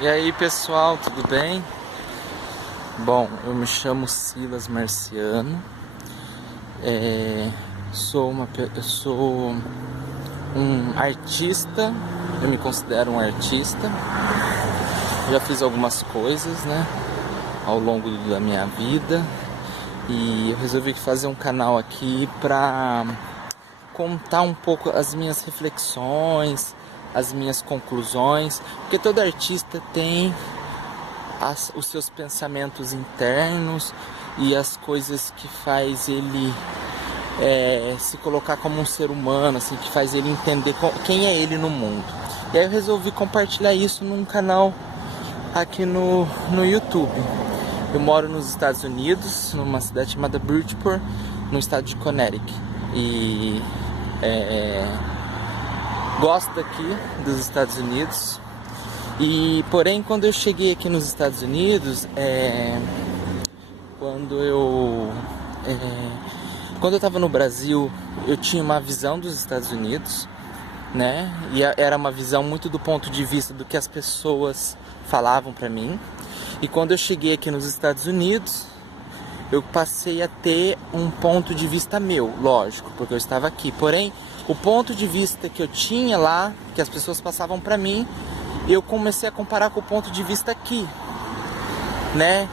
E aí pessoal, tudo bem? Bom, eu me chamo Silas Marciano, eu sou um artista, eu me considero um artista. Já fiz algumas coisas, né, ao longo da minha vida, e eu resolvi fazer um canal aqui pra contar um pouco as minhas reflexões, as minhas conclusões, porque todo artista tem os seus pensamentos internos e as coisas que faz ele se colocar como um ser humano, assim, que faz ele entender quem é ele no mundo. E aí eu resolvi compartilhar isso num canal aqui no YouTube. Eu moro nos Estados Unidos, numa cidade chamada Bridgeport, no estado de Connecticut. E gosto daqui dos Estados Unidos. E porém, quando eu cheguei aqui nos Estados Unidos, quando eu estava no Brasil, eu tinha uma visão dos Estados Unidos, né? E era uma visão muito do ponto de vista do que as pessoas falavam pra mim. E quando eu cheguei aqui nos Estados Unidos, eu passei a ter um ponto de vista meu, lógico, porque eu estava aqui. Porém, o ponto de vista que eu tinha lá, que as pessoas passavam pra mim, eu comecei a comparar com o ponto de vista aqui, né?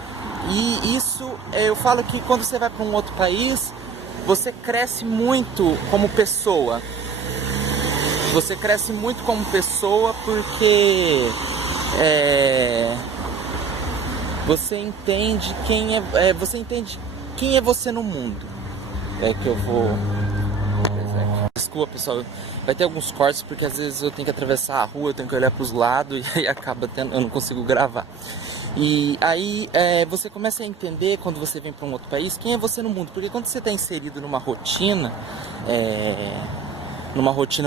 E isso, eu falo que quando você vai para um outro país, você cresce muito como pessoa. Você cresce muito como pessoa porque você entende você entende quem é você no mundo. É que eu vou... Desculpa, pessoal, vai ter alguns cortes porque às vezes eu tenho que atravessar a rua, eu tenho que olhar para os lados e aí acaba tendo, eu não consigo gravar. E aí você começa a entender, quando você vem para um outro país, quem é você no mundo. Porque quando você está inserido numa rotina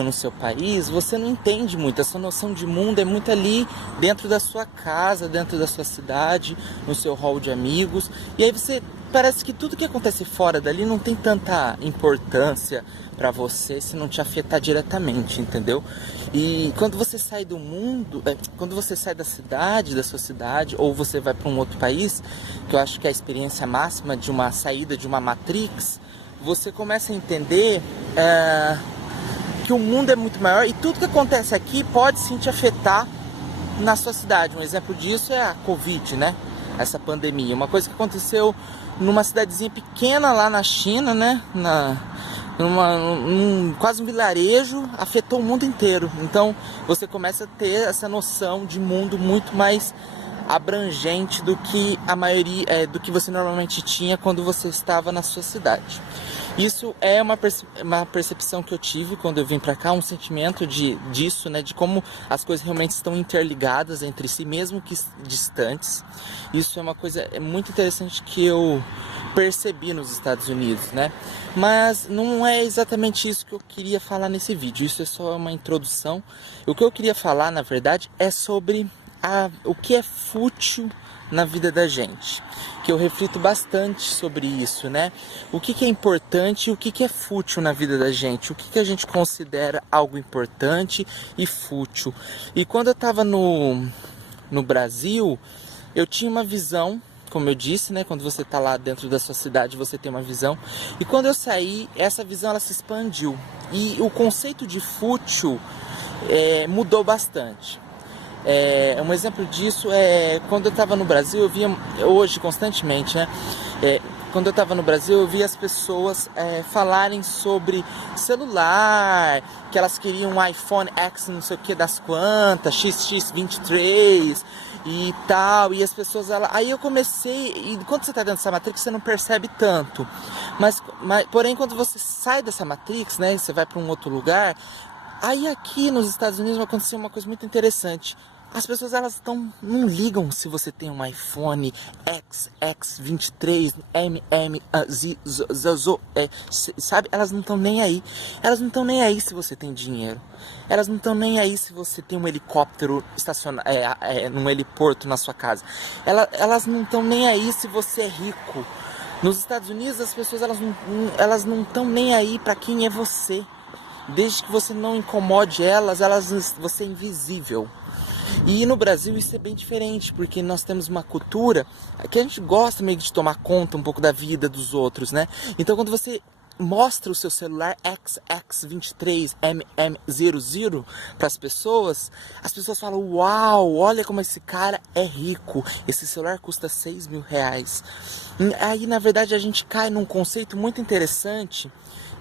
no seu país, você não entende muito. A sua noção de mundo é muito ali dentro da sua casa, dentro da sua cidade, no seu hall de amigos. E aí você parece que tudo que acontece fora dali não tem tanta importância pra você se não te afetar diretamente, entendeu? E quando você sai do mundo, quando você sai da sua cidade, ou você vai para um outro país, que eu acho que é a experiência máxima de uma saída de uma Matrix, você começa a entender que o mundo é muito maior e tudo que acontece aqui pode sim te afetar na sua cidade. Um exemplo disso é a Covid, né? Essa pandemia, uma coisa que aconteceu numa cidadezinha pequena lá na China, né? Quase um vilarejo, afetou o mundo inteiro. Então você começa a ter essa noção de mundo muito mais abrangente do que a maioria, do que você normalmente tinha quando você estava na sua cidade. Isso é uma percepção que eu tive quando eu vim pra cá, um sentimento disso, né, de como as coisas realmente estão interligadas entre si, mesmo que distantes. Isso é uma coisa muito interessante que eu percebi nos Estados Unidos, né? Mas não é exatamente isso que eu queria falar nesse vídeo, isso é só uma introdução. O que eu queria falar, na verdade, é sobre o que é fútil na vida da gente, que eu reflito bastante sobre isso, né? O que é importante e o que é fútil na vida da gente, o que a gente considera algo importante e fútil. E quando eu estava no Brasil, eu tinha uma visão, como eu disse, né? Quando você está lá dentro da sua cidade, você tem uma visão. E quando eu saí, essa visão ela se expandiu. E o conceito de fútil mudou bastante. Um exemplo disso é quando eu estava no Brasil, eu via hoje constantemente, né? Quando eu estava no Brasil, eu via as pessoas falarem sobre celular, que elas queriam um iPhone X não sei o que das quantas, XX23 e tal, e as pessoas, aí eu comecei, e quando você está dentro dessa Matrix, você não percebe tanto, mas porém quando você sai dessa Matrix, né, você vai para um outro lugar, aí aqui nos Estados Unidos vai acontecer uma coisa muito interessante. As pessoas não ligam se você tem um iPhone XX23, sabe? Elas não estão nem aí. Elas não estão nem aí se você tem dinheiro. Elas não estão nem aí se você tem um helicóptero estacionado num heliporto na sua casa. Elas não estão nem aí se você é rico. Nos Estados Unidos as pessoas elas não estão nem aí para quem é você. Desde que você não incomode elas, você é invisível. E no Brasil isso é bem diferente, porque nós temos uma cultura que a gente gosta meio de tomar conta um pouco da vida dos outros, né? Então quando você mostra o seu celular XX23MM00 para as pessoas falam: uau, olha como esse cara é rico, esse celular custa R$ 6.000. Aí na verdade a gente cai num conceito muito interessante,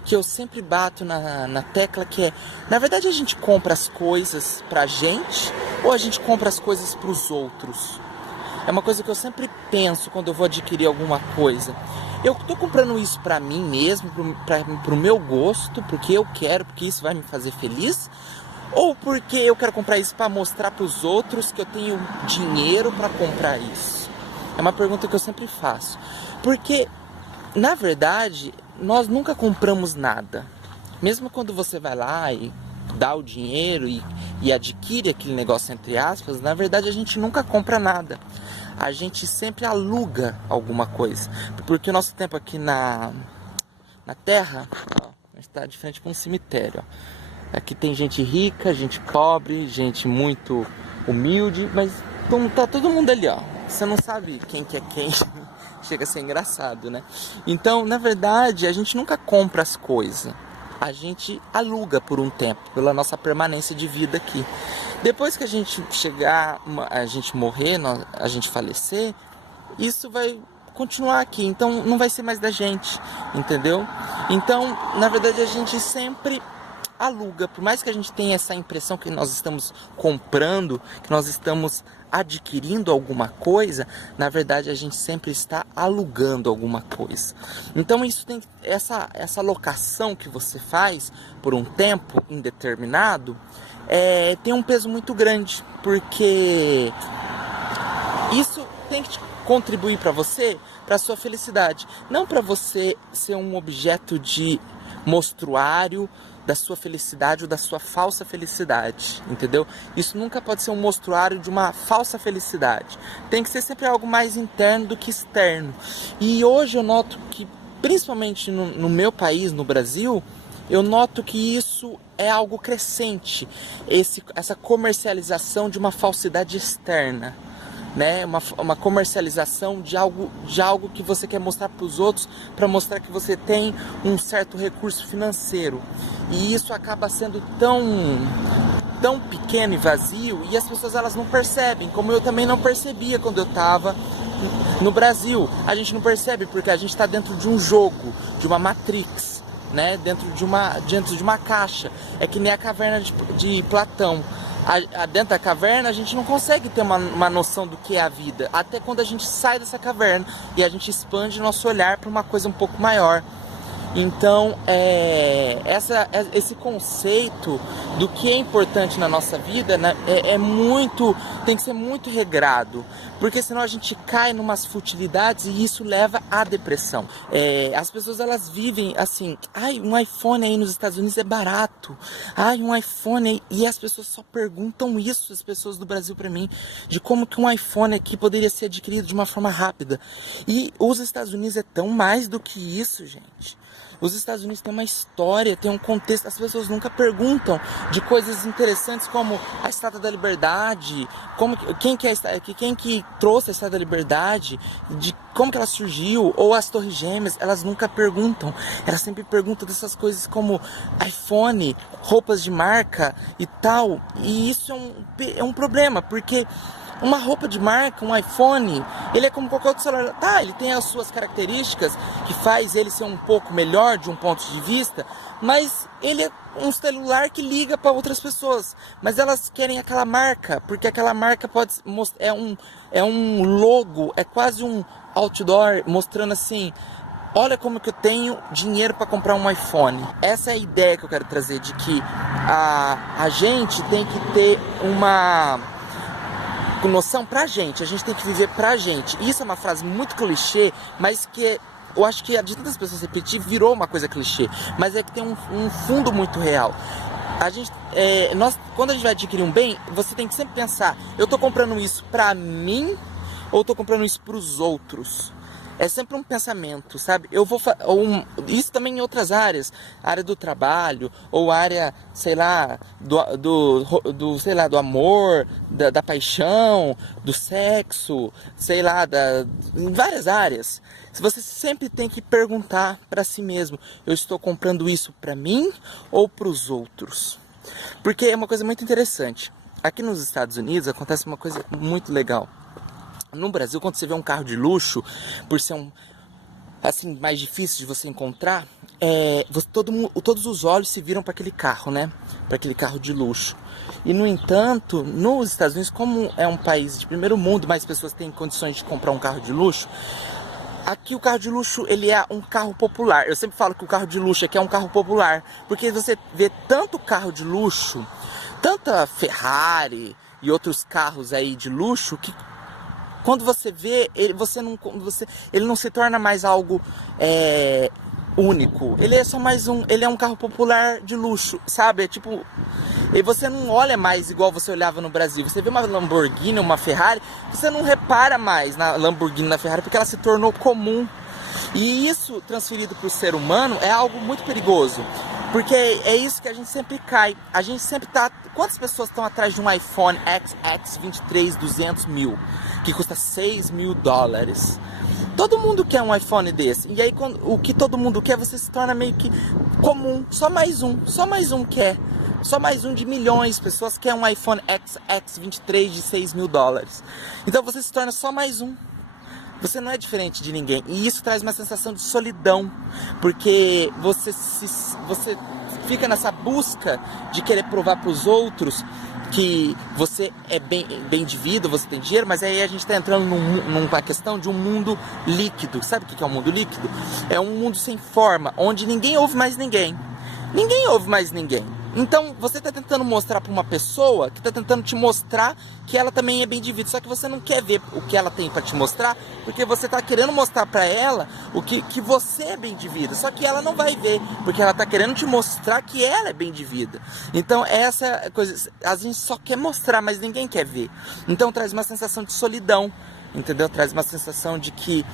que eu sempre bato na tecla, que é: na verdade a gente compra as coisas pra gente, ou a gente compra as coisas pros outros? É uma coisa que eu sempre penso quando eu vou adquirir alguma coisa. Eu tô comprando isso pra mim mesmo, pro meu gosto, porque eu quero, porque isso vai me fazer feliz? Ou porque eu quero comprar isso pra mostrar pros outros que eu tenho dinheiro pra comprar isso? É uma pergunta que eu sempre faço. Porque, na verdade, nós nunca compramos nada. Mesmo quando você vai lá e dá o dinheiro e adquire aquele negócio, entre aspas, na verdade a gente nunca compra nada. A gente sempre aluga alguma coisa. Porque o nosso tempo aqui na Terra, ó, a gente está de frente para um cemitério. Ó. Aqui tem gente rica, gente pobre, gente muito humilde, mas tá todo mundo ali, ó. Você não sabe quem que é quem. Chega a ser engraçado, né? Então, na verdade, a gente nunca compra as coisas. A gente aluga por um tempo, pela nossa permanência de vida aqui. Depois que a gente chegar, a gente morrer, a gente falecer, isso vai continuar aqui. Então, não vai ser mais da gente, entendeu? Então, na verdade, a gente sempre aluga. Por mais que a gente tenha essa impressão que nós estamos comprando, que nós estamos adquirindo alguma coisa, na verdade a gente sempre está alugando alguma coisa. Então isso tem essa locação que você faz por um tempo indeterminado, tem um peso muito grande, porque isso tem que contribuir para você, para sua felicidade, não para você ser um objeto de mostruário da sua felicidade ou da sua falsa felicidade, entendeu? Isso nunca pode ser um mostruário de uma falsa felicidade. Tem que ser sempre algo mais interno do que externo. E hoje eu noto que, principalmente no meu país, no Brasil, eu noto que isso é algo crescente, essa comercialização de uma falsidade externa. Né? Uma comercialização de algo que você quer mostrar para os outros, para mostrar que você tem um certo recurso financeiro. E isso acaba sendo tão pequeno e vazio, e as pessoas elas não percebem, como eu também não percebia quando eu estava no Brasil. A gente não percebe porque a gente está dentro de um jogo, de uma Matrix, né? dentro de uma caixa. É que nem a caverna de Platão. Dentro da caverna a gente não consegue ter uma noção do que é a vida, até quando a gente sai dessa caverna e a gente expande nosso olhar para uma coisa um pouco maior. Então, esse conceito do que é importante na nossa vida, né, tem que ser muito regrado, porque senão a gente cai numas futilidades e isso leva à depressão. As pessoas elas vivem assim: ai, um iPhone aí nos Estados Unidos é barato, ai, um iPhone aí, e as pessoas só perguntam isso, as pessoas do Brasil para mim, de como que um iPhone aqui poderia ser adquirido de uma forma rápida. E os Estados Unidos é tão mais do que isso, gente. Os Estados Unidos têm uma história, tem um contexto. As pessoas nunca perguntam de coisas interessantes como a Estátua da Liberdade, quem que trouxe a Estátua da Liberdade, de como que ela surgiu, ou as Torres Gêmeas. Elas nunca perguntam. Elas sempre perguntam dessas coisas como iPhone, roupas de marca e tal. E isso é um problema, porque uma roupa de marca, um iPhone, ele é como qualquer outro celular. Tá, ele tem as suas características que faz ele ser um pouco melhor de um ponto de vista, mas ele é um celular que liga para outras pessoas. Mas elas querem aquela marca, porque aquela marca pode mostrar, é um logo, é quase um outdoor mostrando assim: olha como que eu tenho dinheiro para comprar um iPhone. Essa é a ideia que eu quero trazer, de que a gente tem que ter uma noção pra gente, a gente tem que viver pra gente. Isso é uma frase muito clichê, mas que eu acho que de tantas pessoas repetir virou uma coisa clichê, mas é que tem um fundo muito real. Quando a gente vai adquirir um bem, você tem que sempre pensar: eu tô comprando isso pra mim ou tô comprando isso pros outros? É sempre um pensamento, sabe? Isso também em outras áreas, área do trabalho, ou área, sei lá, sei lá, do amor, da paixão, do sexo, sei lá, em várias áreas. Você sempre tem que perguntar para si mesmo: eu estou comprando isso para mim ou para os outros? Porque é uma coisa muito interessante. Aqui nos Estados Unidos acontece uma coisa muito legal. No Brasil, quando você vê um carro de luxo, por ser assim, mais difícil de você encontrar, todos os olhos se viram para aquele carro, né? Para aquele carro de luxo. E, no entanto, nos Estados Unidos, como é um país de primeiro mundo, mais pessoas têm condições de comprar um carro de luxo, aqui o carro de luxo, ele é um carro popular. Eu sempre falo que o carro de luxo aqui é um carro popular, porque você vê tanto carro de luxo, tanta Ferrari e outros carros aí de luxo, que quando você vê, ele não se torna mais algo único. Ele é só mais ele é um carro popular de luxo, sabe? É tipo, e você não olha mais igual você olhava no Brasil. Você vê uma Lamborghini, uma Ferrari, você não repara mais na Lamborghini, na Ferrari, porque ela se tornou comum. E isso, transferido para o ser humano, é algo muito perigoso. Porque é isso que a gente sempre cai. A gente sempre tá... Quantas pessoas estão atrás de um iPhone XX 23 200 mil? Que custa $6.000. Todo mundo quer um iPhone desse. E aí, o que todo mundo quer, você se torna meio que comum. Só mais um quer. Só mais um de milhões de pessoas quer um iPhone XX 23 de $6.000. Então você se torna só mais um. Você não é diferente de ninguém. E isso traz uma sensação de solidão. Porque você fica nessa busca de querer provar para os outros que você é bem de vida, você tem dinheiro, mas aí a gente está entrando numa questão de um mundo líquido. Sabe o que é um mundo líquido? É um mundo sem forma, onde ninguém ouve mais ninguém. Ninguém ouve mais ninguém. Então você está tentando mostrar para uma pessoa que está tentando te mostrar que ela também é bem de vida, só que você não quer ver o que ela tem para te mostrar, porque você está querendo mostrar para ela o que você é bem de vida, só que ela não vai ver, porque ela está querendo te mostrar que ela é bem de vida. Então essa coisa, a gente só quer mostrar, mas ninguém quer ver. Então traz uma sensação de solidão, entendeu? Traz uma sensação de que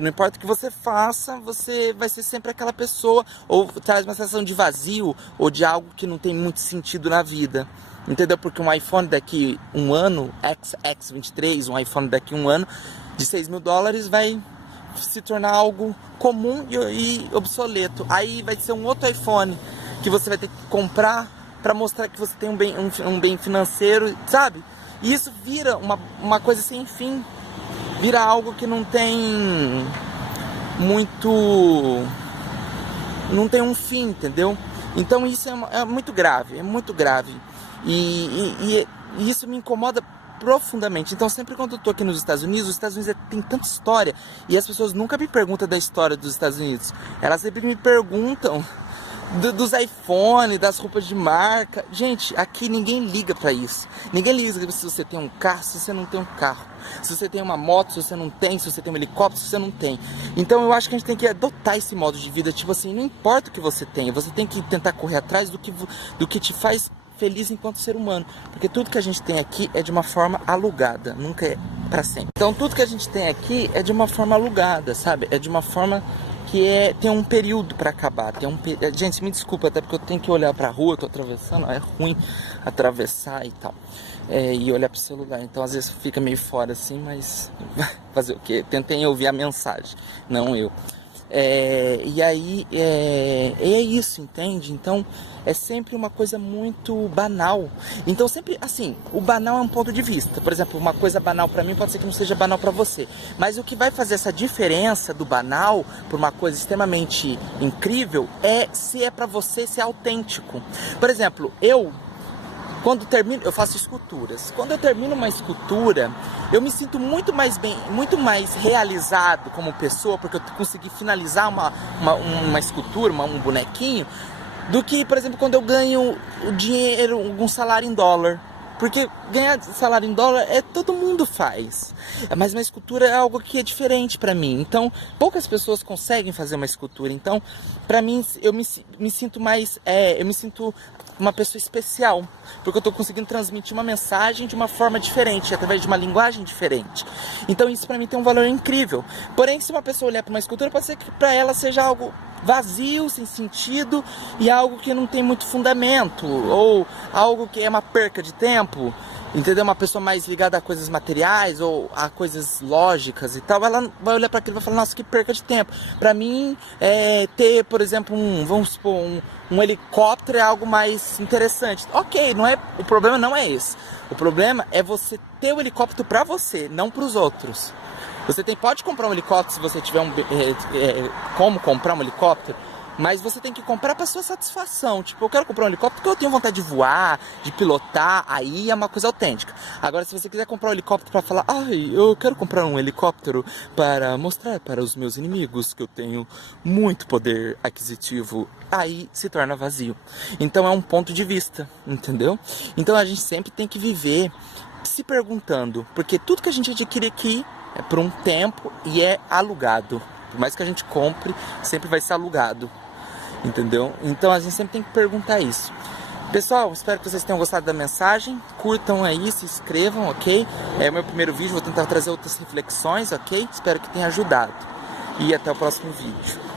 não importa o que você faça, você vai ser sempre aquela pessoa, ou traz uma sensação de vazio, ou de algo que não tem muito sentido na vida, entendeu? Porque um iPhone daqui um ano, XX23, um iPhone daqui um ano, de $6.000 vai se tornar algo comum e obsoleto. Aí vai ser um outro iPhone que você vai ter que comprar para mostrar que você tem um bem financeiro, sabe? E isso vira uma coisa sem fim. Vira algo que não tem um fim, entendeu? Então isso é muito grave, e isso me incomoda profundamente. Então sempre quando eu tô aqui nos Estados Unidos tem tanta história, e as pessoas nunca me perguntam da história dos Estados Unidos, elas sempre me perguntam dos iPhone, das roupas de marca. Gente, aqui ninguém liga pra isso. Ninguém liga se você tem um carro, se você não tem um carro, se você tem uma moto, se você não tem, se você tem um helicóptero, se você não tem. Então eu acho que a gente tem que adotar esse modo de vida, tipo assim, não importa o que você tenha, você tem que tentar correr atrás do que te faz feliz enquanto ser humano, porque tudo que a gente tem aqui é de uma forma alugada, nunca é pra sempre. Então tudo que a gente tem aqui é de uma forma alugada, sabe? É de uma forma que tem um período para acabar. Gente, me desculpa, até porque eu tenho que olhar para a rua, eu tô atravessando, é ruim atravessar e tal, e olhar pro celular, então às vezes fica meio fora assim, mas fazer o quê? Tentei ouvir a mensagem, não eu. E aí é isso, entende? Então é sempre uma coisa muito banal. Então sempre, assim, o banal é um ponto de vista. Por exemplo, uma coisa banal pra mim pode ser que não seja banal pra você. Mas o que vai fazer essa diferença do banal por uma coisa extremamente incrível se é pra você ser autêntico. Por exemplo, quando termino, eu faço esculturas. Quando eu termino uma escultura, eu me sinto muito mais realizado como pessoa, porque eu consegui finalizar uma escultura, um bonequinho, do que, por exemplo, quando eu ganho o dinheiro, um salário em dólar. Porque ganhar salário em dólar todo mundo faz. Mas uma escultura é algo que é diferente pra mim. Então, poucas pessoas conseguem fazer uma escultura. Então, pra mim, eu me sinto mais... eu me sinto uma pessoa especial. Porque eu tô conseguindo transmitir uma mensagem de uma forma diferente, através de uma linguagem diferente. Então, isso pra mim tem um valor incrível. Porém, se uma pessoa olhar pra uma escultura, pode ser que pra ela seja algo vazio, sem sentido, e algo que não tem muito fundamento, ou algo que é uma perca de tempo, entendeu? Uma pessoa mais ligada a coisas materiais ou a coisas lógicas e tal, ela vai olhar para aquilo e vai falar, nossa, que perca de tempo. Para mim, ter, por exemplo, vamos supor, um helicóptero é algo mais interessante. Ok, o problema não é esse. O problema é você ter o helicóptero para você, não para os outros. Você pode comprar um helicóptero se você tiver como comprar um helicóptero, mas você tem que comprar para sua satisfação. Tipo, eu quero comprar um helicóptero porque eu tenho vontade de voar, de pilotar, aí é uma coisa autêntica. Agora, se você quiser comprar um helicóptero para falar, eu quero comprar um helicóptero para mostrar para os meus inimigos que eu tenho muito poder aquisitivo, aí se torna vazio. Então é um ponto de vista, entendeu? Então a gente sempre tem que viver se perguntando, porque tudo que a gente adquire aqui é por um tempo e é alugado. Por mais que a gente compre, sempre vai ser alugado. Entendeu? Então a gente sempre tem que perguntar isso. Pessoal, espero que vocês tenham gostado da mensagem. Curtam aí, se inscrevam, ok? É o meu primeiro vídeo, vou tentar trazer outras reflexões, ok? Espero que tenha ajudado. E até o próximo vídeo.